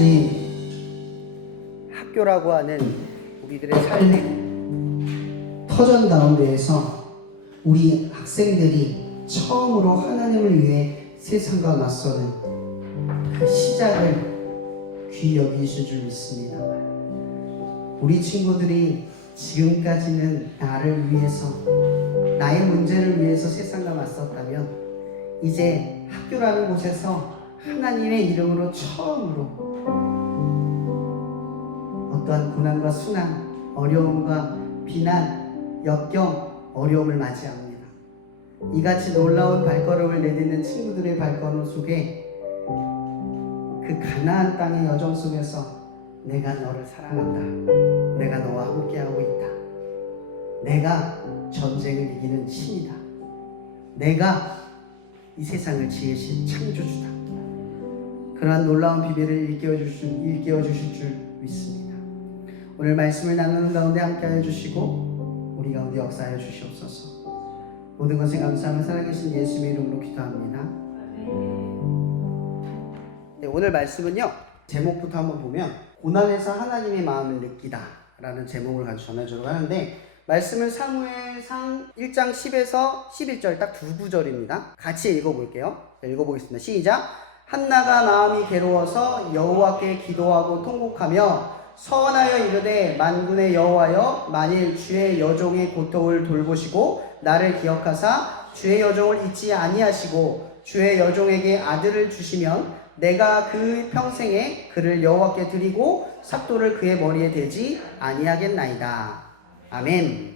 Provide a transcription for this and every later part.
지금까지 학교라고 하는 우리들의 삶의 터전 가운데에서 우리 학생들이 처음으로 하나님을 위해 세상과 맞서는 그 시작을 귀히 여기실 줄 믿습니다. 우리 친구들이 지금까지는 나를 위해서, 나의 문제를 위해서 세상과 맞섰다면 이제 학교라는 곳에서 하나님의 이름으로 처음으로 어떠한 고난과 순환, 어려움과 비난, 역경, 어려움을 맞이합니다. 이같이 놀라운 발걸음을 내딛는 친구들의 발걸음 속에 그 가나안 땅의 여정 속에서 내가 너를 사랑한다, 내가 너와 함께하고 있다, 내가 전쟁을 이기는 신이다, 내가 이 세상을 지으신 창조주다, 그러한 놀라운 비밀을 일깨워주실 줄 믿습니다. 오늘 말씀을 나누는 가운데 함께하여 주시고 우리 가운데 역사하여 주시옵소서. 모든 것에 감사하며 살아계신 예수님의 이름으로 기도합니다. 네, 오늘 말씀은요, 제목부터 한번 보면 고난에서 하나님의 마음을 느끼다 라는 제목을 가지고 전해주려고 하는데, 말씀은 사무엘상 1장 10에서 11절 딱 두 구절입니다. 같이 읽어볼게요. 읽어보겠습니다. 시작. 한나가 마음이 괴로워서 여호와께 기도하고 통곡하며 서원하여 이르되, 만군의 여호와여, 만일 주의 여종의 고통을 돌보시고 나를 기억하사 주의 여종을 잊지 아니하시고 주의 여종에게 아들을 주시면 내가 그 평생에 그를 여호와께 드리고 삭도를 그의 머리에 대지 아니하겠나이다. 아멘.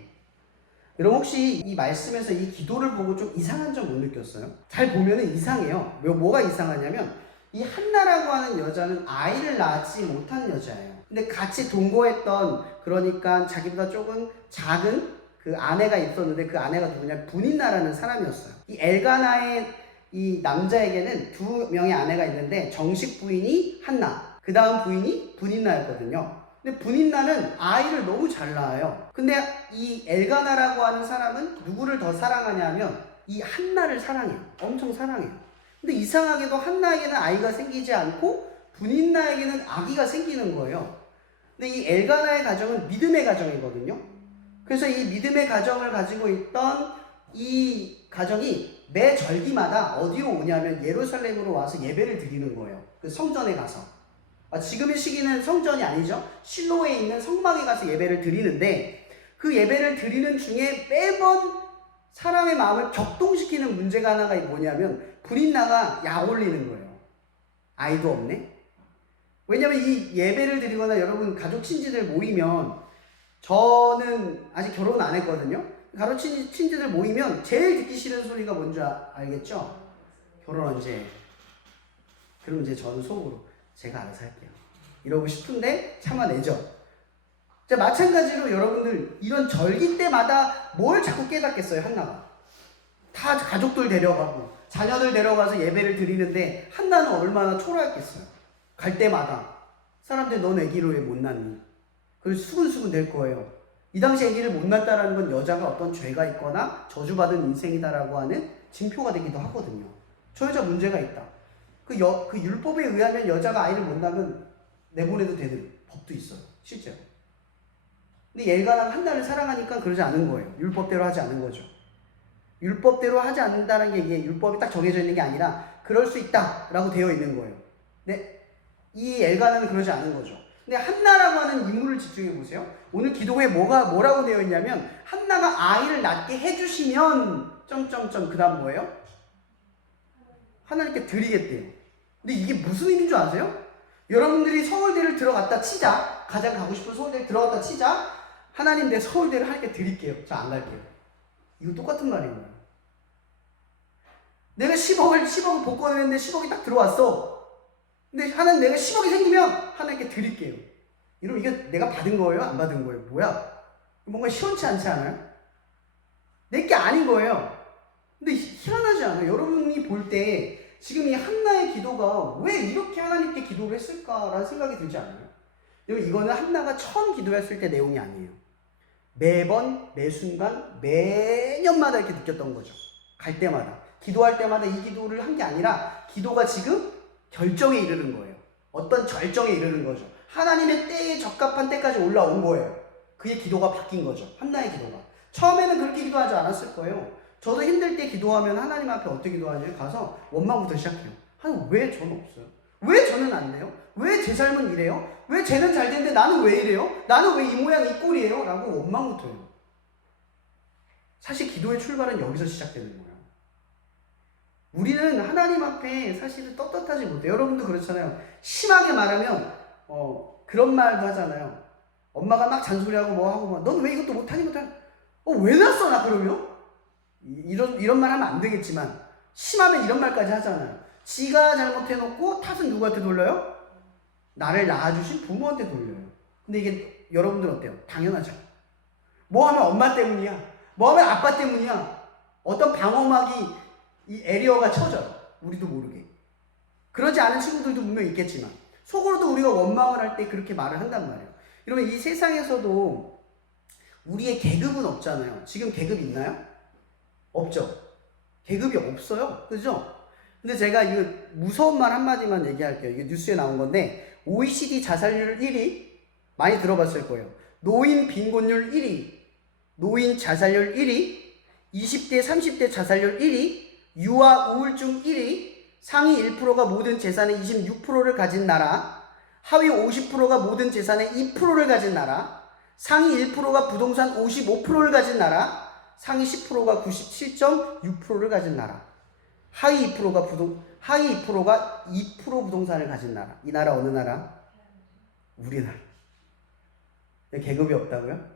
여러분, 혹시 이 말씀에서 이 기도를 보고 좀 이상한 점 못 느꼈어요? 잘 보면은 이상해요. 뭐가 이상하냐면, 이 한나라고 하는 여자는 아이를 낳지 못한 여자예요. 근데 같이 동거했던, 그러니까 자기보다 조금 작은 그 아내가 있었는데, 그 아내가 누구냐, 분인나라는 사람이었어요. 이 엘가나의 이 남자에게는 두 명의 아내가 있는데, 정식 부인이 한나, 그 다음 부인이 분인나였거든요. 근데 분인나는 아이를 너무 잘 낳아요. 근데 이 엘가나라고 하는 사람은 누구를 더 사랑하냐면 이 한나를 사랑해요. 엄청 사랑해요. 근데 이상하게도 한나에게는 아이가 생기지 않고 분인나에게는 아기가 생기는 거예요. 근데 이 엘가나의 가정은 믿음의 가정이거든요. 그래서 이 믿음의 가정을 가지고 있던 이 가정이 매 절기마다 어디로 오냐면 예루살렘으로 와서 예배를 드리는 거예요. 그 성전에 가서. 지금의 시기는 성전이 아니죠. 실로에 있는 성막에 가서 예배를 드리는데, 그 예배를 드리는 중에 매번 사람의 마음을 격동시키는 문제가 하나가 뭐냐면, 분인나가 약 올리는 거예요. 아이도 없네. 왜냐면 이 예배를 드리거나 여러분 가족 친지들 모이면, 저는 아직 결혼 안 했거든요. 가족 친지들 모이면 제일 듣기 싫은 소리가 뭔지 알겠죠? 결혼 언제? 그럼 이제 저는 속으로 제가 알아서 할게요 이러고 싶은데 참아내죠. 자, 마찬가지로 여러분들 이런 절기 때마다 뭘 자꾸 깨닫겠어요. 한나가 다 가족들 데려가고 자녀들 데려가서 예배를 드리는데 한나는 얼마나 초라했겠어요. 갈 때마다 사람들이 넌 애기를 왜 못 낳니? 그래서 수근수근 될 거예요. 이 당시 애기를 못 낳았다는 건 여자가 어떤 죄가 있거나 저주받은 인생이다라고 하는 징표가 되기도 하거든요. 저 여자 문제가 있다. 그 율법에 의하면 여자가 아이를 못 낳으면 내보내도 되는 법도 있어요. 실제로. 근데 엘가나는 한나를 사랑하니까 그러지 않은 거예요. 율법대로 하지 않은 거죠. 율법대로 하지 않는다는 게 이게 율법이 딱 정해져 있는 게 아니라 그럴 수 있다라고 되어 있는 거예요. 근데 이 엘가나는 그러지 않은 거죠. 근데 한나라고 하는 인물을 집중해 보세요. 오늘 기도에 뭐라고 되어 있냐면, 한나가 아이를 낳게 해주시면 그 다음 뭐예요? 하나님께 드리겠대요. 근데 이게 무슨 의미인 줄 아세요? 여러분들이 서울대를 들어갔다 치자, 가장 가고 싶은 서울대를 들어갔다 치자, 하나님 내 서울대를 하나님께 드릴게요. 저 안 갈게요. 이거 똑같은 말인 거예요. 내가 10억을 복권했는데 10억이 딱 들어왔어. 근데 하나님, 내가 10억이 생기면 하나님께 드릴게요. 이러면 이게 내가 받은 거예요? 안 받은 거예요? 뭐야? 뭔가 시원치 않지 않아요? 내게 아닌 거예요. 근데 희한하지 않아요? 여러분이 볼 때 지금 이 한나의 기도가 왜 이렇게 하나님께 기도를 했을까라는 생각이 들지 않아요? 여러분, 이거는 한나가 처음 기도했을 때 내용이 아니에요. 매번, 매 순간, 매년마다 이렇게 느꼈던 거죠. 갈 때마다. 기도할 때마다 이 기도를 한 게 아니라 기도가 지금 결정에 이르는 거예요. 어떤 절정에 이르는 거죠. 하나님의 때에 적합한 때까지 올라온 거예요. 그의 기도가 바뀐 거죠. 한나의 기도가. 처음에는 그렇게 기도하지 않았을 거예요. 저도 힘들 때 기도하면 하나님 앞에 어떻게 기도하냐면 가서 원망부터 시작해요. 하나님 왜 저는 없어요? 왜 저는 안 돼요? 왜 제 삶은 이래요? 왜 쟤는 잘 되는데 나는 왜 이래요? 나는 왜 이 모양 이 꼴이에요? 라고 원망부터 해요. 사실 기도의 출발은 여기서 시작되는 거예요. 우리는 하나님 앞에 사실은 떳떳하지 못해요. 여러분도 그렇잖아요. 심하게 말하면 그런 말도 하잖아요. 엄마가 막 잔소리하고 뭐 하고 막 넌 왜 이것도 못하니 왜 낳았어 나 그러면? 이런 말 하면 안 되겠지만 심하면 이런 말까지 하잖아요. 지가 잘못해놓고 탓은 누구한테 돌려요? 나를 낳아주신 부모한테 돌려요. 근데 이게 여러분들은 어때요? 당연하죠. 뭐 하면 엄마 때문이야. 뭐 하면 아빠 때문이야. 어떤 방어막이 이 에리어가 쳐져요. 우리도 모르게. 그러지 않은 친구들도 분명 있겠지만 속으로도 우리가 원망을 할 때 그렇게 말을 한단 말이에요. 여러분 이 세상에서도 우리의 계급은 없잖아요. 지금 계급 있나요? 없죠. 계급이 없어요. 그죠? 근데 제가 이거 무서운 말 한마디만 얘기할게요. 이게 뉴스에 나온 건데 OECD 자살률 1위 많이 들어봤을 거예요. 노인 빈곤율 1위, 노인 자살률 1위, 20대 30대 자살률 1위, 유아 우울증 1위, 상위 1%가 모든 재산의 26%를 가진 나라, 하위 50%가 모든 재산의 2%를 가진 나라, 상위 1%가 부동산 55%를 가진 나라, 상위 10%가 97.6%를 가진 나라, 하위 2%가 2% 부동산을 가진 나라. 이 나라 어느 나라? 우리나라. 계급이 없다고요?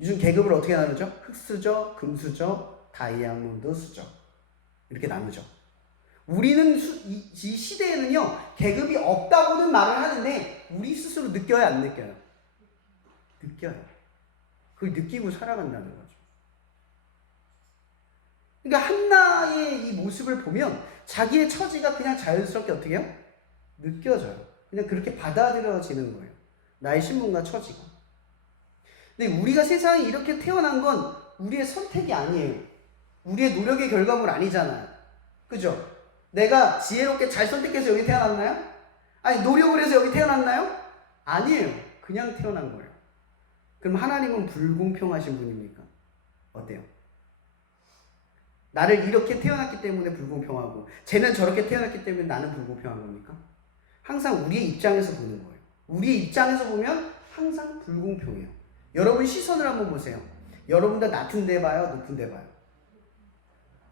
요즘 계급을 어떻게 나누죠? 흙수저, 금수저, 다이아몬드 수저. 이렇게 나누죠. 우리는 이 시대에는요, 계급이 없다고는 말을 하는데, 우리 스스로 느껴요, 안 느껴요? 느껴요. 그걸 느끼고 살아간다는 거죠. 그러니까 한나의 이 모습을 보면, 자기의 처지가 그냥 자연스럽게 어떻게 해요? 느껴져요. 그냥 그렇게 받아들여지는 거예요. 나의 신분과 처지가. 근데 우리가 세상에 이렇게 태어난 건 우리의 선택이 아니에요. 우리의 노력의 결과물 아니잖아요. 그죠? 내가 지혜롭게 잘 선택해서 여기 태어났나요? 아니 노력을 해서 여기 태어났나요? 아니에요. 그냥 태어난 거예요. 그럼 하나님은 불공평하신 분입니까? 어때요? 나를 이렇게 태어났기 때문에 불공평하고 쟤는 저렇게 태어났기 때문에 나는 불공평한 겁니까? 항상 우리의 입장에서 보는 거예요. 우리의 입장에서 보면 항상 불공평해요. 여러분 시선을 한번 보세요. 여러분도 낮은 데 봐요? 높은 데 봐요?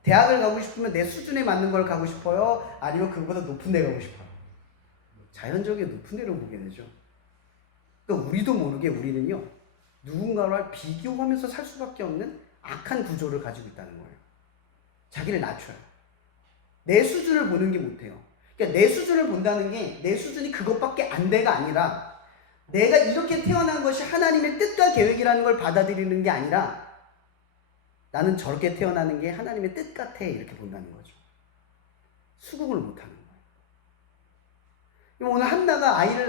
대학을 가고 싶으면 내 수준에 맞는 걸 가고 싶어요? 아니면 그거보다 높은 데 가고 싶어요? 자연적으로 높은 데로 보게 되죠. 그러니까 우리도 모르게 우리는요, 누군가와 비교하면서 살 수밖에 없는 악한 구조를 가지고 있다는 거예요. 자기를 낮춰요. 내 수준을 보는 게 못해요. 그러니까 내 수준을 본다는 게 내 수준이 그것밖에 안 돼가 아니라 내가 이렇게 태어난 것이 하나님의 뜻과 계획이라는 걸 받아들이는 게 아니라 나는 저렇게 태어나는 게 하나님의 뜻 같아 이렇게 본다는 거죠. 수긍을 못하는 거예요. 오늘 한나가 아이를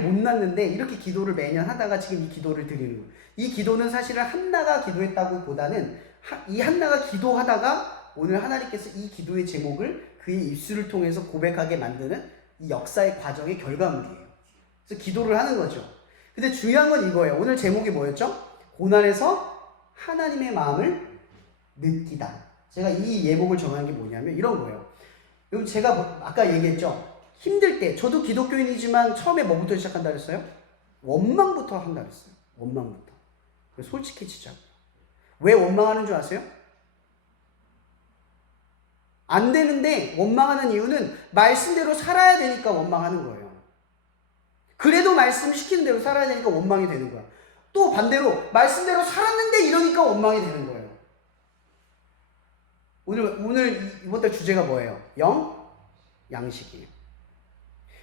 못 낳는데 이렇게 기도를 매년 하다가 지금 이 기도를 드리는 거예요. 이 기도는 사실은 한나가 기도했다고 보다는 이 한나가 기도하다가 오늘 하나님께서 이 기도의 제목을 그의 입술을 통해서 고백하게 만드는 이 역사의 과정의 결과물이에요. 그래서 기도를 하는 거죠. 근데 중요한 건 이거예요. 오늘 제목이 뭐였죠? 고난에서 하나님의 마음을 느끼다. 제가 이 예목을 정한 게 뭐냐면 이런 거예요. 여러분 제가 아까 얘기했죠. 힘들 때 저도 기독교인이지만 처음에 뭐부터 시작한다 그랬어요? 원망부터 한다 그랬어요. 원망부터. 솔직해지자고. 왜 원망하는 줄 아세요? 안 되는데 원망하는 이유는 말씀대로 살아야 되니까 원망하는 거예요. 그래도 말씀 시키는 대로 살아야 되니까 원망이 되는 거야. 또 반대로 말씀대로 살았는데 이러니까 원망이 되는 거예요. 오늘 이번 달 주제가 뭐예요? 양식이에요.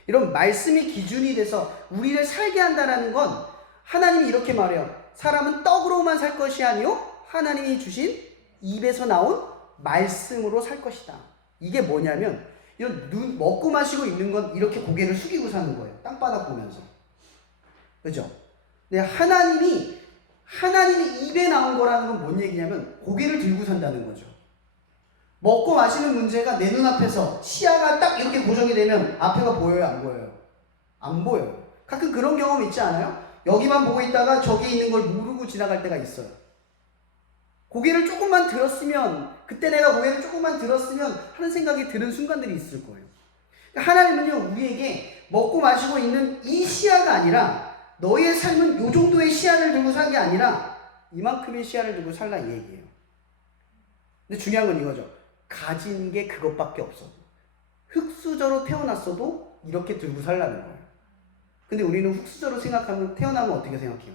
이런 말씀이 기준이 돼서 우리를 살게 한다는 건 하나님이 이렇게 말해요. 사람은 떡으로만 살 것이 아니요 하나님이 주신 입에서 나온 말씀으로 살 것이다. 이게 뭐냐면 이런 먹고 마시고 있는 건 이렇게 고개를 숙이고 사는 거예요. 땅바닥 보면서. 그죠? 근데 하나님이 입에 나온 거라는 건 뭔 얘기냐면 고개를 들고 산다는 거죠. 먹고 마시는 문제가 내 눈앞에서 시야가 딱 이렇게 고정이 되면 앞에가 보여요, 안 보여요? 안 보여요. 가끔 그런 경험 있지 않아요? 여기만 보고 있다가 저기 있는 걸 모르고 지나갈 때가 있어요. 고개를 조금만 들었으면, 그때 내가 고개를 조금만 들었으면 하는 생각이 드는 순간들이 있을 거예요. 하나님은요, 우리에게 먹고 마시고 있는 이 시야가 아니라 너의 삶은 이 정도의 시야를 두고 산 게 아니라 이만큼의 시야를 두고 살라 이 얘기예요. 근데 중요한 건 이거죠. 가진 게 그것밖에 없어. 흙수저로 태어났어도 이렇게 들고 살라는 거예요. 근데 우리는 흙수저로 생각하면 태어나면 어떻게 생각해요?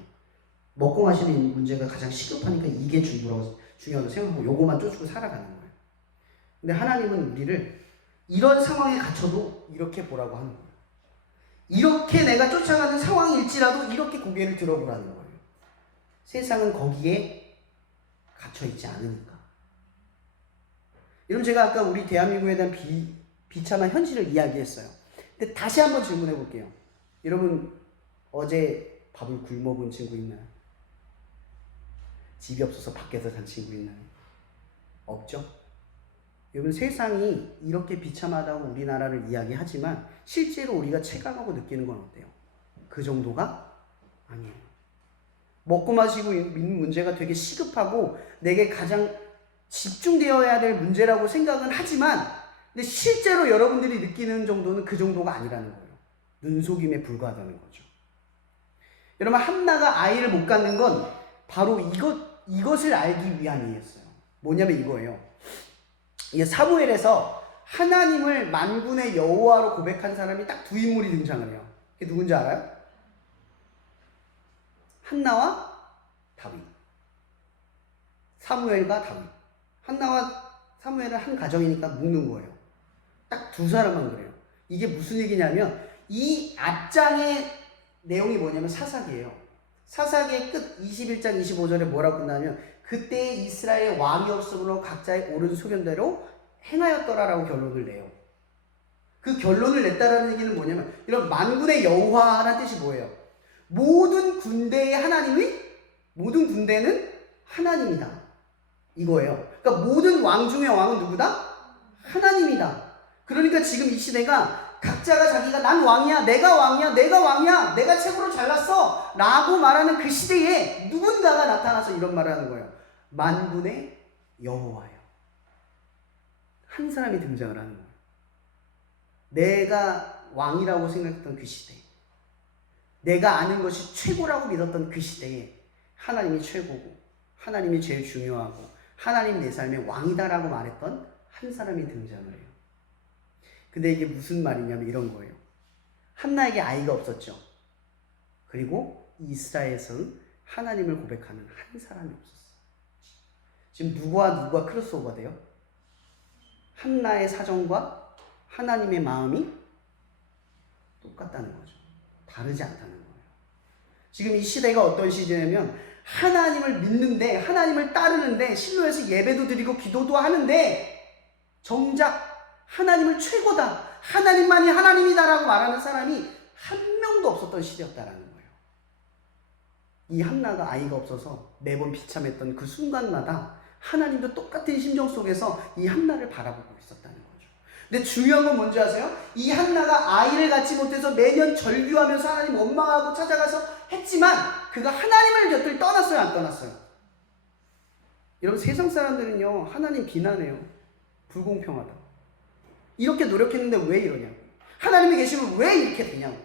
먹고 마시는 문제가 가장 시급하니까 이게 중요하다고 생각하고 요거만 쫓고 살아가는 거예요. 근데 하나님은 우리를 이런 상황에 갇혀도 이렇게 보라고 하는 거예요. 이렇게 내가 쫓아가는 상황일지라도 이렇게 고개를 들어보라는 거예요. 세상은 거기에 갇혀있지 않으니까. 여러분, 제가 아까 우리 대한민국에 대한 비참한 현실을 이야기했어요. 근데 다시 한번 질문해 볼게요. 여러분, 어제 밥을 굶어본 친구 있나요? 집이 없어서 밖에서 산 친구 있나요? 없죠? 여러분, 세상이 이렇게 비참하다고 우리나라를 이야기하지만 실제로 우리가 체감하고 느끼는 건 어때요? 그 정도가 아니에요. 먹고 마시고 있는 문제가 되게 시급하고 내게 가장 집중되어야 될 문제라고 생각은 하지만 근데 실제로 여러분들이 느끼는 정도는 그 정도가 아니라는 거예요. 눈속임에 불과하다는 거죠. 여러분, 한나가 아이를 못 갖는 건 바로 이것을 알기 위함이었어요. 뭐냐면 이거예요. 이게 사무엘에서 하나님을 만군의 여호와로 고백한 사람이 딱 두 인물이 등장을 해요. 그게 누군지 알아요? 한나와 다윗. 사무엘과 다윗. 한나와 사무엘은 한 가정이니까 묶는 거예요. 딱 두 사람만 그래요. 이게 무슨 얘기냐면 이 앞장의 내용이 뭐냐면 사사기예요. 사사기의 끝 21장 25절에 뭐라고 끝나면 그때 이스라엘 왕이 없으므로 각자의 옳은 소견대로 행하였더라라고 결론을 내요. 그 결론을 냈다라는 얘기는 뭐냐면 이런 만군의 여호와라는 뜻이 뭐예요? 모든 군대의 모든 군대는 하나님이다. 이거예요. 그러니까 모든 왕 중의 왕은 누구다? 하나님이다. 그러니까 지금 이 시대가 각자가 자기가 난 왕이야, 내가 왕이야, 내가 최고로 잘났어 라고 말하는 그 시대에 누군가가 나타나서 이런 말을 하는 거예요. 만군의 여호와요. 한 사람이 등장을 하는 거예요. 내가 왕이라고 생각했던 그 시대, 내가 아는 것이 최고라고 믿었던 그 시대에 하나님이 최고고 하나님이 제일 중요하고 하나님 내 삶의 왕이다라고 말했던 한 사람이 등장을 해요. 근데 이게 무슨 말이냐면 이런 거예요. 한나에게 아이가 없었죠. 그리고 이스라엘에서는 하나님을 고백하는 한 사람이 없었어요. 지금 누구와 크로스오버 돼요? 한나의 사정과 하나님의 마음이 똑같다는 거죠. 다르지 않다는 거예요. 지금 이 시대가 어떤 시대냐면 하나님을 믿는데, 하나님을 따르는데, 실로에서 예배도 드리고 기도도 하는데 정작 하나님을 최고다, 하나님만이 하나님이다라고 말하는 사람이 한 명도 없었던 시대였다라는 거예요. 이 한나가 아이가 없어서 매번 비참했던 그 순간마다 하나님도 똑같은 심정 속에서 이 한나를 바라보고 있었다는 거죠. 근데 중요한 건 뭔지 아세요? 이 한나가 아이를 갖지 못해서 매년 절규하면서 하나님 원망하고 찾아가서 했지만 그가 하나님을 곁을 떠났어요, 안 떠났어요? 여러분, 세상 사람들은요 하나님 비난해요. 불공평하다. 이렇게 노력했는데 왜 이러냐고. 하나님이 계시면 왜 이렇게 되냐고.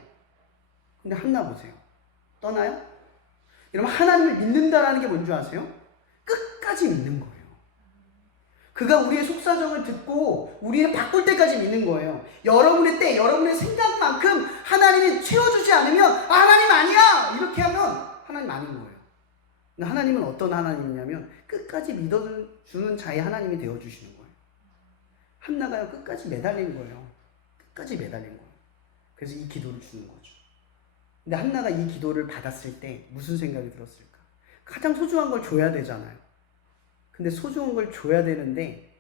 근데 한나 보세요. 떠나요? 여러분, 하나님을 믿는다라는 게 뭔지 아세요? 끝까지 믿는 거예요. 그가 우리의 속사정을 듣고 우리를 바꿀 때까지 믿는 거예요. 여러분의 때, 여러분의 생각만큼 하나님이 채워주지 않으면 하나님 아니야! 이렇게 하면 하나님 아닌 거예요. 근데 하나님은 어떤 하나님이냐면 끝까지 믿어주는 자의 하나님이 되어주시는 거예요. 한나가요 끝까지 매달린 거예요. 끝까지 매달린 거예요. 그래서 이 기도를 주는 거죠. 근데 한나가 이 기도를 받았을 때 무슨 생각이 들었을까? 가장 소중한 걸 줘야 되잖아요. 근데 소중한 걸 줘야 되는데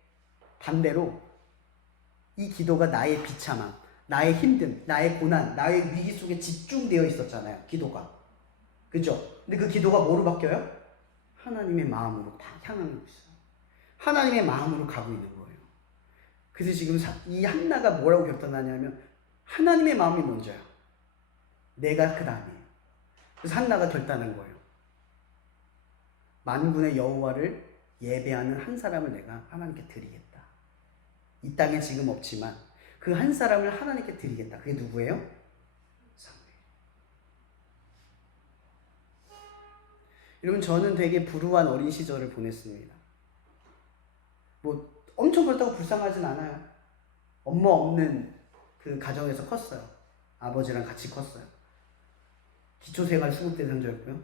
반대로 이 기도가 나의 비참함, 나의 힘듦, 나의 고난, 나의 위기 속에 집중되어 있었잖아요. 기도가. 그죠? 근데 그 기도가 뭐로 바뀌어요? 하나님의 마음으로 다 향하고 있어요. 하나님의 마음으로 가고 있는 거예요. 그래서 지금 이 한나가 뭐라고 결단하냐면 하나님의 마음이 먼저야. 내가 그 다음이에요. 그래서 한나가 결단한 거예요. 만군의 여호와를 예배하는 한 사람을 내가 하나님께 드리겠다. 이 땅에 지금 없지만 그 한 사람을 하나님께 드리겠다. 그게 누구예요? 사무엘. 여러분, 저는 되게 불우한 어린 시절을 보냈습니다. 뭐 엄청 그렇다고 불쌍하진 않아요. 엄마 없는 그 가정에서 컸어요. 아버지랑 같이 컸어요. 기초생활 수급대상자였고요.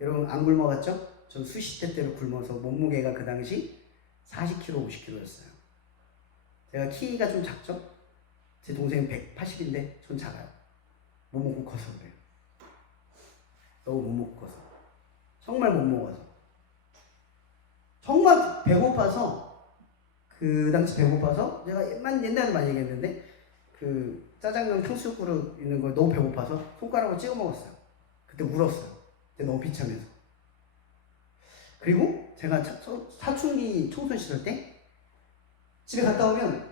여러분 안 굶어갔죠? 전 수십 대대로 굶어서 몸무게가 그 당시 40kg, 50kg였어요. 제가 키가 좀 작죠? 제 동생은 180인데 전 작아요. 못 먹고 커서 그래요. 너무 못 먹고 커서. 정말 못 먹어서. 정말 배고파서, 그 당시 배고파서, 제가 옛날에 많이 얘기했는데, 그 짜장면 탕수육 그릇 있는 걸 너무 배고파서 손가락으로 찍어 먹었어요. 그때 울었어요. 그때 너무 비참해서. 그리고 제가 사춘기 청소년 시절 때 집에 갔다 오면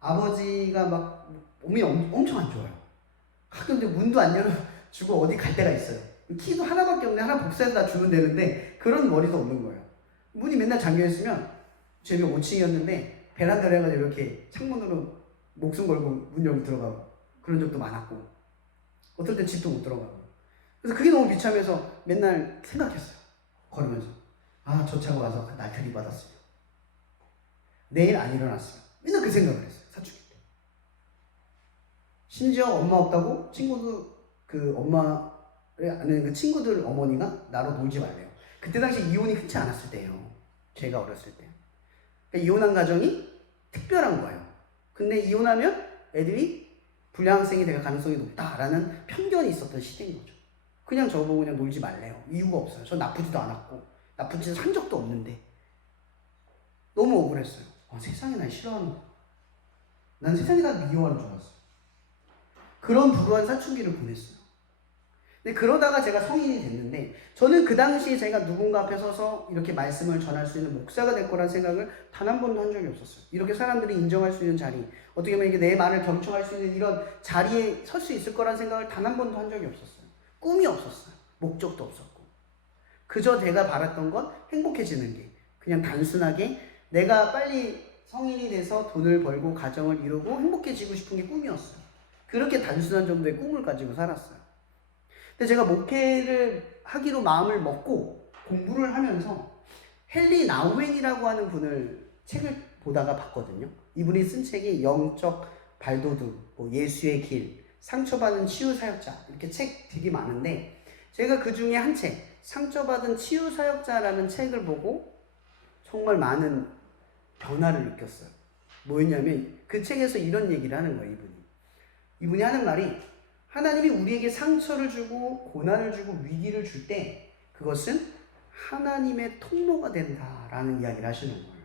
아버지가 막 몸이 엄청 안 좋아요. 가끔데 문도 안 열어주고 어디 갈 때가 있어요. 키도 하나밖에 없는데 하나 복사해서 주면 되는데 그런 머리도 없는 거예요. 문이 맨날 잠겨있으면 집이 5층이었는데 베란다를 해가지고 이렇게 창문으로 목숨 걸고 문 열고 들어가고 그런 적도 많았고 어떨 땐 집도 못 들어가고 그래서 그게 너무 비참해서 맨날 생각했어요. 걸으면서 저 차가 와서 날타리 받았어요. 내일 안 일어났어요. 맨날 그 생각을 했어요. 사춘기 때. 심지어 엄마 없다고 친구들 그 엄마를 아는 그 친구들 어머니가 나로 놀지 말래요. 그때 당시 이혼이 흔치 않았을 때예요. 제가 어렸을 때. 그러니까 이혼한 가정이 특별한 거예요. 근데 이혼하면 애들이 불량 학생이 될 가능성이 높다라는 편견이 있었던 시대인 거죠. 그냥 저보고 그냥 놀지 말래요. 이유가 없어요. 전 나쁘지도 않았고 나쁜 짓을 한 적도 없는데 너무 억울했어요. 세상에 날 싫어하는 거. 난 세상이 다 미워하는 줄 알았어요. 그런 불우한 사춘기를 보냈어요. 근데 그러다가 제가 성인이 됐는데 저는 그 당시에 제가 누군가 앞에 서서 이렇게 말씀을 전할 수 있는 목사가 될 거란 생각을 단 한 번도 한 적이 없었어요. 이렇게 사람들이 인정할 수 있는 자리, 어떻게 보면 이게 내 말을 경청할 수 있는 이런 자리에 설 수 있을 거란 생각을 단 한 번도 한 적이 없었어요. 꿈이 없었어요. 목적도 없었고. 그저 제가 바랐던 건 행복해지는 게 그냥 단순하게 내가 빨리 성인이 돼서 돈을 벌고 가정을 이루고 행복해지고 싶은 게 꿈이었어요. 그렇게 단순한 정도의 꿈을 가지고 살았어요. 근데 제가 목회를 하기로 마음을 먹고 공부를 하면서 헨리 나우엔이라고 하는 분을 책을 보다가 봤거든요. 이분이 쓴 책이 영적 발도둑, 예수의 길, 상처받은 치유사역자 이렇게 책 되게 많은데 제가 그 중에 한 책, 상처받은 치유사역자라는 책을 보고 정말 많은 변화를 느꼈어요. 뭐였냐면 그 책에서 이런 얘기를 하는 거예요. 이분이 하는 말이 하나님이 우리에게 상처를 주고 고난을 주고 위기를 줄 때 그것은 하나님의 통로가 된다라는 이야기를 하시는 거예요.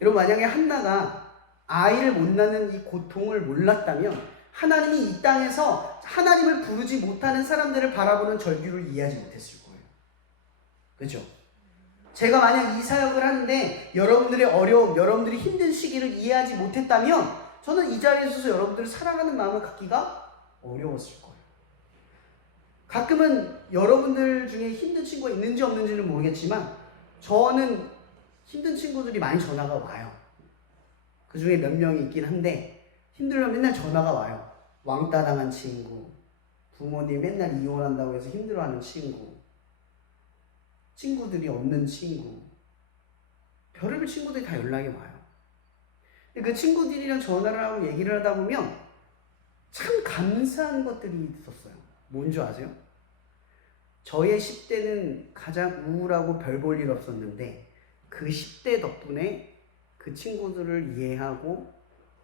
여러분 만약에 한나가 아이를 못 낳는 이 고통을 몰랐다면 하나님이 이 땅에서 하나님을 부르지 못하는 사람들을 바라보는 절규를 이해하지 못했을 거예요. 그렇죠? 제가 만약 이 사역을 하는데 여러분들의 어려움, 여러분들이 힘든 시기를 이해하지 못했다면 저는 이 자리에 서서 여러분들을 사랑하는 마음을 갖기가 어려웠을 거예요. 가끔은 여러분들 중에 힘든 친구가 있는지 없는지는 모르겠지만 저는 힘든 친구들이 많이 전화가 와요. 그 중에 몇 명이 있긴 한데 힘들면 맨날 전화가 와요. 왕따 당한 친구, 부모님 맨날 이혼한다고 해서 힘들어하는 친구, 친구들이 없는 친구, 별의별 친구들이 다 연락이 와요. 그 친구들이랑 전화를 하고 얘기를 하다 보면 참 감사한 것들이 있었어요. 뭔지 아세요? 저의 10대는 가장 우울하고 별 볼 일 없었는데 그 10대 덕분에 그 친구들을 이해하고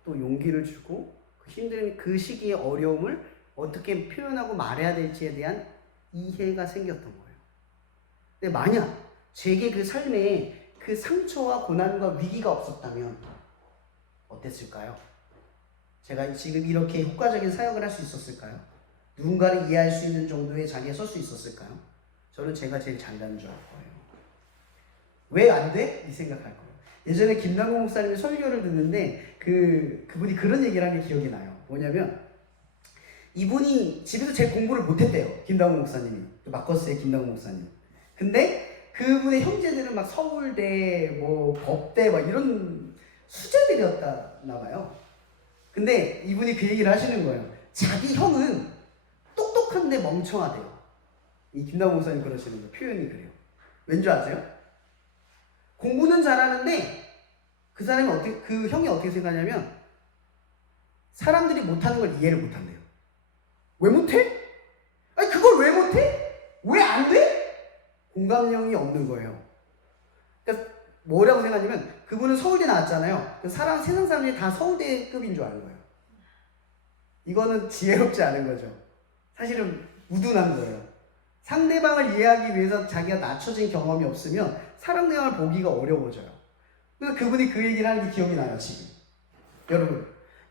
또 용기를 주고 그 힘든 그 시기의 어려움을 어떻게 표현하고 말해야 될지에 대한 이해가 생겼던 거예요. 근데 만약 제게 그 삶에 그 상처와 고난과 위기가 없었다면 어땠을까요? 제가 지금 이렇게 효과적인 사역을 할 수 있었을까요? 누군가를 이해할 수 있는 정도의 자리에 설 수 있었을까요? 저는 제가 제일 잘난 줄 알 거예요. 왜 안 돼? 이 생각할 거예요. 예전에 김남국 목사님이 설교를 듣는데 그분이 그런 얘기를 한 게 기억이 나요. 뭐냐면 이분이 집에서 제일 공부를 못했대요. 김남국 목사님이. 마커스의 김남국 목사님. 근데 그분의 형제들은 막 서울대, 뭐 법대 막 이런 수재들이었나 봐요. 근데 이분이 그 얘기를 하시는 거예요. 자기 형은 똑똑한데 멍청하대요. 이 김남국 목사님 그러시는 거 표현이 그래요. 왠지 아세요? 공부는 잘하는데 그 사람이 그 형이 어떻게 생각하냐면 사람들이 못하는 걸 이해를 못한대요. 왜 못해? 아니 그걸 왜 못해? 왜 안 돼? 공감력이 없는 거예요. 그러니까 뭐라고 생각하냐면 그분은 서울대 나왔잖아요. 세상 사람들이 다 서울대급인 줄 아는 거예요. 이거는 지혜롭지 않은 거죠. 사실은 우둔한 거예요. 상대방을 이해하기 위해서 자기가 낮춰진 경험이 없으면 사랑대방을 보기가 어려워져요. 그래서 그분이 그 얘기를 하는 게 기억이 나요, 지금.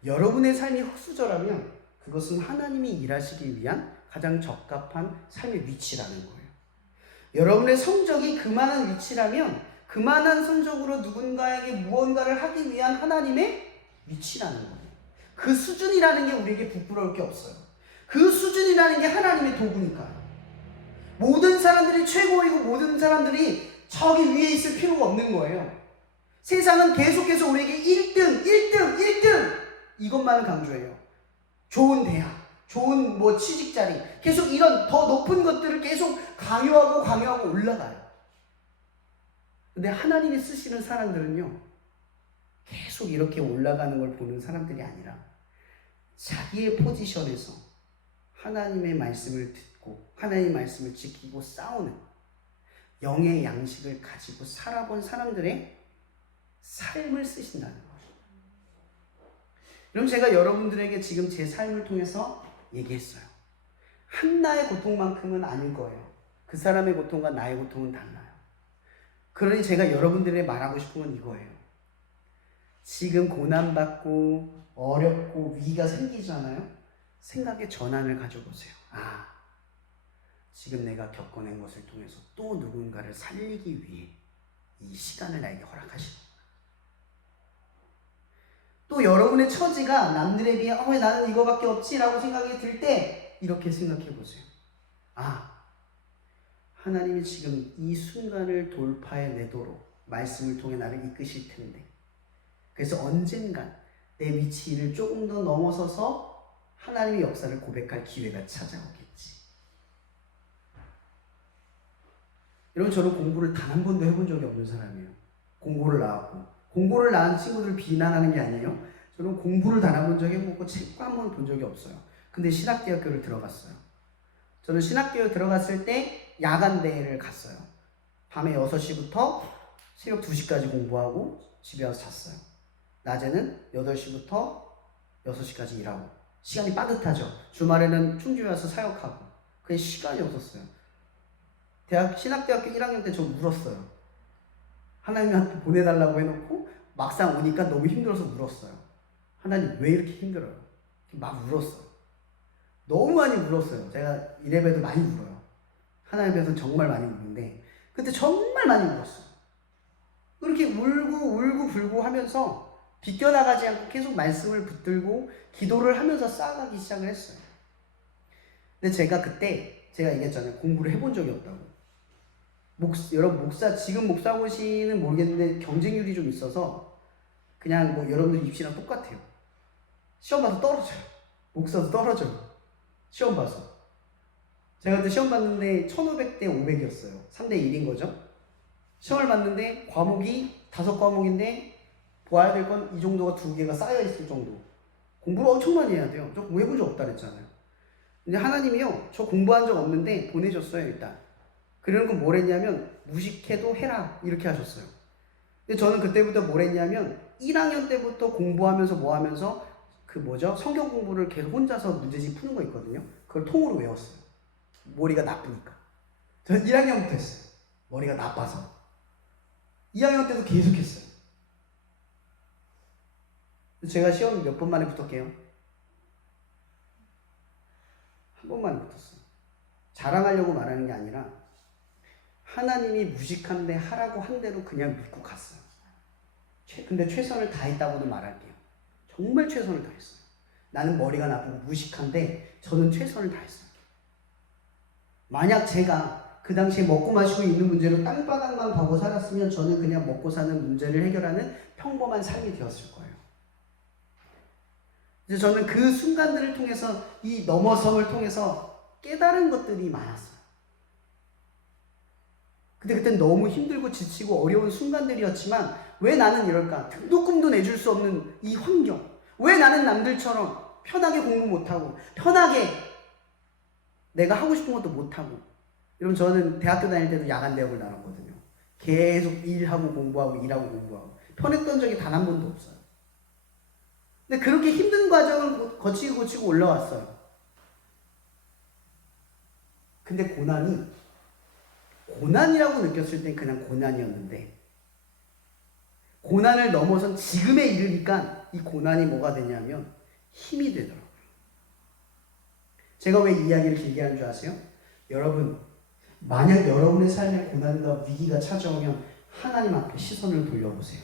여러분의 삶이 흙수저라면 그것은 하나님이 일하시기 위한 가장 적합한 삶의 위치라는 거예요. 여러분의 성적이 그만한 위치라면 그만한 성적으로 누군가에게 무언가를 하기 위한 하나님의 위치라는 거예요. 그 수준이라는 게 우리에게 부끄러울 게 없어요. 그 수준이라는 게 하나님의 도구니까요. 모든 사람들이 최고이고 모든 사람들이 저기 위에 있을 필요가 없는 거예요. 세상은 계속해서 우리에게 1등, 1등, 1등 이것만을 강조해요. 좋은 대학, 좋은 뭐 취직 자리, 계속 이런 더 높은 것들을 계속 강요하고 올라가요. 근데 하나님이 쓰시는 사람들은요, 계속 이렇게 올라가는 걸 보는 사람들이 아니라 자기의 포지션에서 하나님의 말씀을 듣고 하나님의 말씀을 지키고 싸우는 영의 양식을 가지고 살아본 사람들의 삶을 쓰신다는 거예요. 그럼 제가 여러분들에게 지금 제 삶을 통해서 얘기했어요. 한나의 고통만큼은 아닐 거예요. 그 사람의 고통과 나의 고통은 달라요. 그러니 제가 여러분들에게 말하고 싶은 건 이거예요. 지금 고난받고 어렵고 위기가 생기잖아요. 생각의 전환을 가져보세요. 지금 내가 겪어낸 것을 통해서 또 누군가를 살리기 위해 이 시간을 나에게 허락하시고 또 여러분의 처지가 남들에 비해 왜 나는 이거밖에 없지? 라고 생각이 들 때 이렇게 생각해 보세요. 하나님이 지금 이 순간을 돌파해내도록 말씀을 통해 나를 이끄실 텐데 그래서 언젠간 내 위치를 조금 더 넘어서서 하나님의 역사를 고백할 기회가 찾아오겠지. 여러분 저는 공부를 단 한 번도 해본 적이 없는 사람이에요. 공고를 나왔고 공고를 나온 친구들 비난하는 게 아니에요. 저는 공부를 단 한 번 적이 없고 책도 한 번 본 적이 없어요. 근데 신학대학교를 들어갔어요. 저는 신학교에 들어갔을 때 야간대회를 갔어요. 밤에 6시부터 새벽 2시까지 공부하고 집에 와서 잤어요. 낮에는 8시부터 6시까지 일하고 시간이 빠듯하죠. 주말에는 충주에 와서 사역하고 그게 시간이 없었어요. 신학대학교 1학년 때 저 울었어요. 하나님한테 보내달라고 해놓고 막상 오니까 너무 힘들어서 울었어요. 하나님 왜 이렇게 힘들어요? 막 울었어요. 너무 많이 울었어요. 제가 이래봬도 많이 울어요. 하나님께서는 정말 많이 우는데 그때 정말 많이 울었어요. 그렇게 울고 불고 하면서 비껴나가지 않고 계속 말씀을 붙들고 기도를 하면서 쌓아가기 시작을 했어요. 근데 제가 얘기했잖아요. 공부를 해본 적이 없다고. 여러분 지금 목사고시는 모르겠는데 경쟁률이 좀 있어서 그냥 뭐 여러분들 입시랑 똑같아요. 시험 봐서 떨어져요. 목사도 떨어져요. 시험 봐서. 제가 그때 시험 봤는데 1500대 500이었어요. 3대 1인 거죠. 시험을 봤는데 과목이 5과목인데 보아야 될 건 이 정도가 2개가 쌓여있을 정도. 공부를 엄청 많이 해야 돼요. 저 공부해본 적 없다 그랬잖아요. 근데 하나님이요, 저 공부한 적 없는데 보내셨어요. 일단 그러는 건 뭘 했냐면 무식해도 해라 이렇게 하셨어요. 근데 저는 그때부터 뭘 했냐면 1학년 때부터 공부하면서 성경 공부를 계속 혼자서 문제집 푸는 거 있거든요. 그걸 통으로 외웠어요. 머리가 나쁘니까. 저는 1학년부터 했어요. 머리가 나빠서. 2학년 때도 계속 했어요. 제가 시험 몇 번 만에 붙었게요? 한 번 만에 붙었어요. 자랑하려고 말하는 게 아니라 하나님이 무식한데 하라고 한 대로 그냥 믿고 갔어요. 근데 최선을 다했다고도 말할게요. 정말 최선을 다했어요. 나는 머리가 나쁘고 무식한데 저는 최선을 다했어요. 만약 제가 그 당시에 먹고 마시고 있는 문제로 땅바닥만 가고 살았으면 저는 그냥 먹고 사는 문제를 해결하는 평범한 삶이 되었을 거예요. 그래서 저는 그 순간들을 통해서 이 넘어섬을 통해서 깨달은 것들이 많았어요. 근데 그땐 너무 힘들고 지치고 어려운 순간들이었지만 왜 나는 이럴까? 등도 꿈도 내줄 수 없는 이 환경. 왜 나는 남들처럼 편하게 공부 못하고 편하게 내가 하고 싶은 것도 못하고. 여러분 저는 대학교 다닐 때도 야간 대학을 나눴거든요. 계속 일하고 공부하고 일하고 공부하고 편했던 적이 단 한 번도 없어요. 근데 그렇게 힘든 과정을 거치고 올라왔어요. 근데 고난이라고 느꼈을 땐 그냥 고난이었는데 고난을 넘어선 지금에 이르니까 이 고난이 뭐가 되냐면 힘이 되더라고요. 제가 왜 이 이야기를 길게 하는 줄 아세요? 여러분, 만약 여러분의 삶에 고난과 위기가 찾아오면 하나님 앞에 시선을 돌려보세요.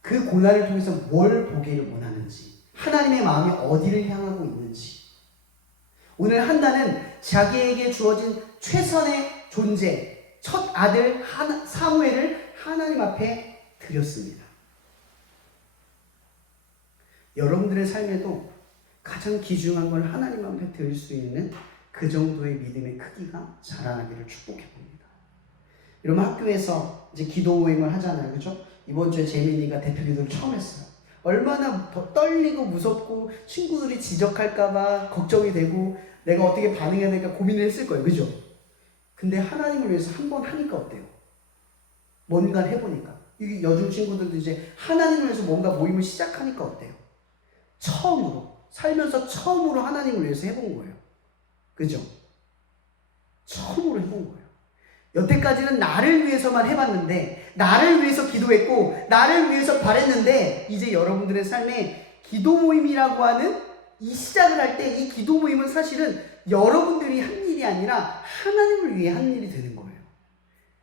그 고난을 통해서 뭘 보기를 원하는지, 하나님의 마음이 어디를 향하고 있는지. 오늘 한나는 자기에게 주어진 최선의 존재, 첫 아들 사무엘을 하나님 앞에 드렸습니다. 여러분들의 삶에도 가장 귀중한 걸 하나님 앞에 드릴 수 있는 그 정도의 믿음의 크기가 자라나기를 축복해 봅니다. 여러분 학교에서 이제 기도 모임을 하잖아요, 그렇죠? 이번 주에 재민이가 대표 기도를 처음 했어요. 얼마나 더 떨리고 무섭고 친구들이 지적할까봐 걱정이 되고 내가 어떻게 반응해야 될까 고민을 했을 거예요, 그죠? 근데 하나님을 위해서 한 번 하니까 어때요? 뭔가 해보니까 이 여중 친구들도 이제 하나님을 위해서 뭔가 모임을 시작하니까 어때요? 살면서 처음으로 하나님을 위해서 해본 거예요. 그죠? 처음으로 해본 거예요. 여태까지는 나를 위해서만 해봤는데, 나를 위해서 기도했고, 나를 위해서 바랬는데, 이제 여러분들의 삶에 기도 모임이라고 하는 이 시작을 할 때 이 기도 모임은 사실은 여러분들이 한 일이 아니라 하나님을 위해 한 일이 되는 거예요.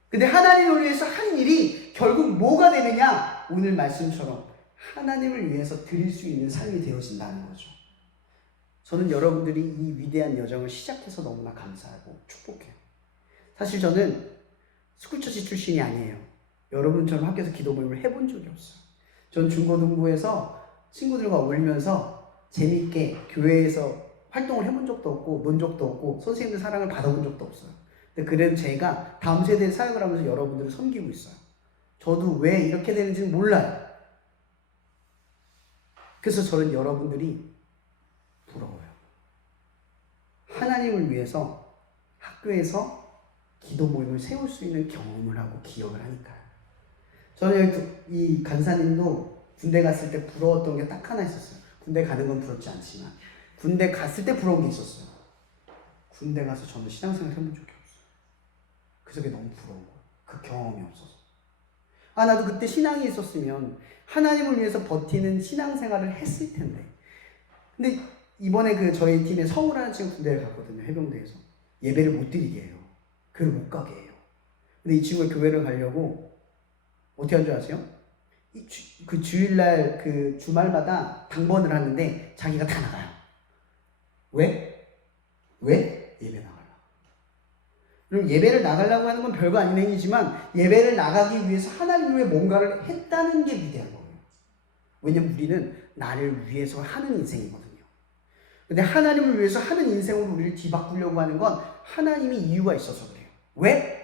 근데 하나님을 위해서 한 일이 결국 뭐가 되느냐? 오늘 말씀처럼 하나님을 위해서 드릴 수 있는 삶이 되어진다는 거죠. 저는 여러분들이 이 위대한 여정을 시작해서 너무나 감사하고 축복해요. 사실 저는 스쿨처치 출신이 아니에요. 여러분처럼 학교에서 기도 모임을 해본 적이 없어요. 전 중고등부에서 친구들과 어울리면서 재밌게 교회에서 활동을 해본 적도 없고 논 적도 없고 선생님들 사랑을 받아본 적도 없어요. 근데 그래도 제가 다음 세대에 사역을 하면서 여러분들을 섬기고 있어요. 저도 왜 이렇게 되는지는 몰라요. 그래서 저는 여러분들이 부러워요. 하나님을 위해서 학교에서 기도 모임을 세울 수 있는 경험을 하고 기억을 하니까요. 저는 이 간사님도 군대 갔을 때 부러웠던 게 딱 하나 있었어요. 군대 가는 건 부럽지 않지만 군대 갔을 때 부러운 게 있었어요. 군대 가서 저는 신앙생활 해본 적이 없어요. 그래서 그게 너무 부러운 거예요. 그 경험이 없어서. 나도 그때 신앙이 있었으면 하나님을 위해서 버티는 신앙생활을 했을 텐데. 근데 이번에 저희 팀에 성우라는 친구 군대를 갔거든요. 해병대에서. 예배를 못 드리게 해요. 교회를 못 가게 해요. 근데 이 친구가 교회를 가려고 어떻게 한 줄 아세요? 그 주일날 그 주말마다 당번을 하는데 자기가 다 나가요. 왜? 예배 나가려고. 그럼 예배를 나가려고 하는 건 별거 아닌 행위지만 예배를 나가기 위해서 하나님 위해 뭔가를 했다는 게 위대한 거예요. 왜냐면 우리는 나를 위해서 하는 인생이거든요. 근데 하나님을 위해서 하는 인생으로 우리를 뒤바꾸려고 하는 건 하나님이 이유가 있어서 그래요. 왜?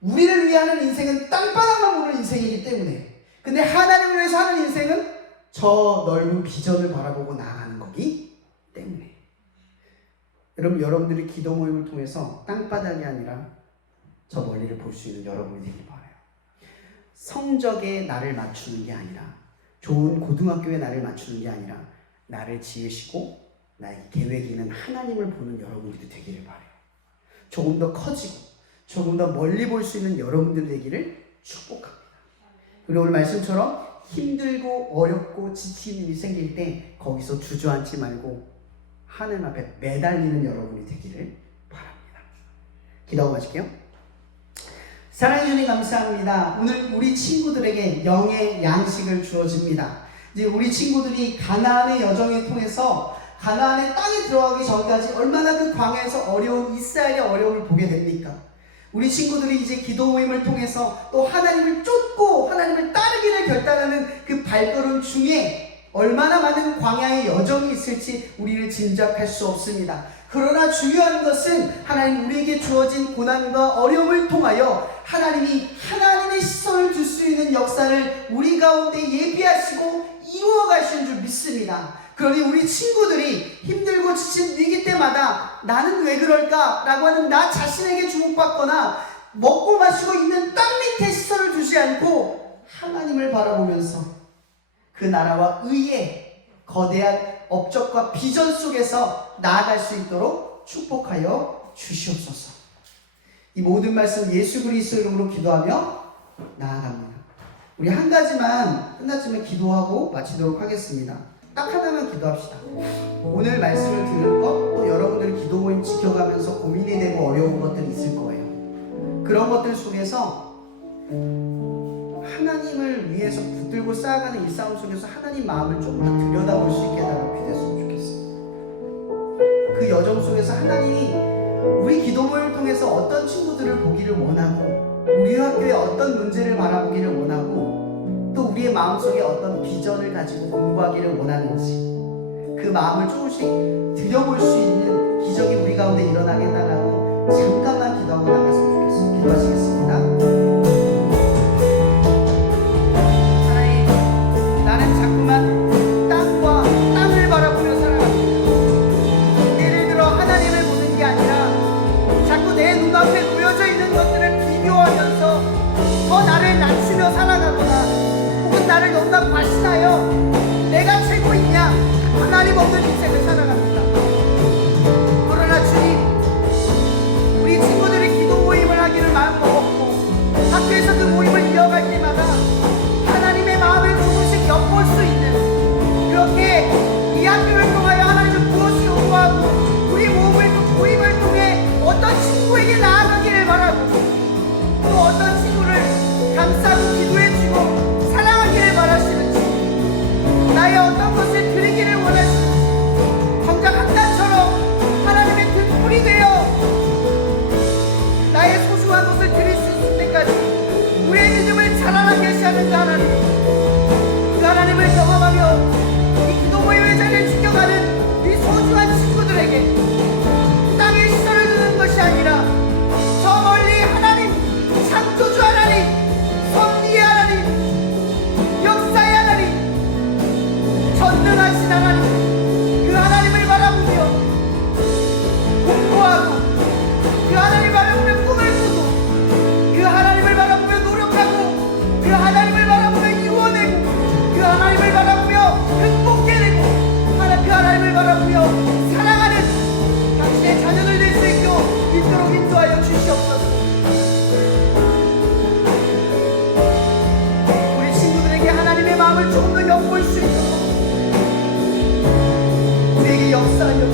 우리를 위해 하는 인생은 땅바닥만 보는 인생이기 때문에. 근데 하나님을 위해서 하는 인생은 저 넓은 비전을 바라보고 나아가는 거기 때문에. 여러분, 여러분들이 기도 모임을 통해서 땅바닥이 아니라 저 멀리를 볼 수 있는 여러분이 되길 바라요. 성적에 나를 맞추는 게 아니라, 좋은 고등학교에 나를 맞추는 게 아니라 나를 지으시고 나에게 계획이 있는 하나님을 보는 여러분들이 되기를 바라요. 조금 더 커지고 조금 더 멀리 볼 수 있는 여러분들 되기를 축복합니다. 그리고 오늘 말씀처럼 힘들고 어렵고 지치는 일이 생길 때 거기서 주저앉지 말고 하나님 앞에 매달리는 여러분이 되기를 바랍니다. 기도하고 마실게요. 사랑해 주님 감사합니다. 오늘 우리 친구들에게 영의 양식을 주어집니다. 이제 우리 친구들이 가나안의 여정을 통해서 가나안의 땅에 들어가기 전까지 얼마나 그 광야에서 어려운 이스라엘의 어려움을 보게 됩니까? 우리 친구들이 이제 기도 모임을 통해서 또 하나님을 쫓고 하나님을 따르기를 결단하는 그 발걸음 중에 얼마나 많은 광야의 여정이 있을지 우리는 짐작할 수 없습니다. 그러나 중요한 것은 하나님 우리에게 주어진 고난과 어려움을 통하여 하나님이 하나님의 시선을 줄 수 있는 역사를 우리 가운데 예비하시고 이루어 가시는 줄 믿습니다. 그러니 우리 친구들이 힘들고 지친 위기 때마다 나는 왜 그럴까? 라고 하는 나 자신에게 주목받거나 먹고 마시고 있는 땅 밑에 시선을 두지 않고 하나님을 바라보면서 그 나라와 의의 거대한 업적과 비전 속에서 나아갈 수 있도록 축복하여 주시옵소서. 이 모든 말씀 예수 그리스도 이름으로 기도하며 나아갑니다. 우리 한 가지만 끝났지만 기도하고 마치도록 하겠습니다. 딱 하나만 기도합시다. 오늘 말씀을 들은 것, 또 여러분들 기도 모임 지켜가면서 고민이 되고 어려운 것들이 있을 거예요. 그런 것들 속에서 하나님을 위해서 붙들고 쌓아가는 이 싸움 속에서 하나님 마음을 조금 더 들여다볼 수 있게 해달라고 기도했으면 좋겠습니다. 그 여정 속에서 하나님이 우리 기도 모임을 통해서 어떤 친구들을 보기를 원하고 우리 학교에 어떤 문제를 바라보기를 원하고 또 우리의 마음속에 어떤 비전을 가지고 공부하기를 원하는지 그 마음을 조금씩 들여볼 수 있는 기적이 우리 가운데 일어나게 해달라고 잠깐만 기도하고 나갔으면 좋겠습니다. 기도하시겠습니다. 하나님, 나는 자꾸만 땅과 땅을 바라보며 살아갑니다. 예를 들어 하나님을 보는 게 아니라 자꾸 내 눈앞에 놓여져 있는 것들을 비교하면서 더 나를 낮추며 살아가거나 혹은 나를 너무나 과신하여 내가 최고이냐 하나님 없는 인생을 살아갑니다. 그러나 주님, 우리 친구들이 기도 모임을 하기를 마음먹었고 학교에서 그 모임을 이어갈 때마다 하나님의 마음을 조금씩 엿볼 수 있는 그렇게 이 학교를 통하여 하나님을 무엇을 요구하고 우리 모임을 통해 어떤 친구에게 나아가기를 바라고 또 어떤 친구를 감싸고 기도해주고 사랑하기를 바라시는지 나의 어떤 것을 드리기를 원하시는지 정작 한단처럼 하나님의 등불이 되어 나의 소중한 것을 드릴 수 있을 때까지 우리의 믿음을 자라나게 하시는 그 하나님, 그 하나님을 경험하며 이 기도 모임의 자리를 지켜가는 이 소중한 친구들에게 땅에 시선을 두는 것이 아니라 저 멀리 하나님, 창조주 하나님, 섭리의 하나님, 역사의 하나님, 전능하신 하나님, 그 하나님을 바라보며 공부하고 그 하나님을 바라보며 꿈을 꾸고 그 하나님을 바라보며 노력하고 그 하나님을 바라보며 이루어내고 그 하나님을 바라보며 극복해내고 그 하나님을 바라보며 사랑하는 당신의 자녀들 될 수 있도록 인도하여 주시옵소서. 우리 친구들에게 하나님의 마음을 조금 더 엿볼 수 있도록 우리에게 역사하여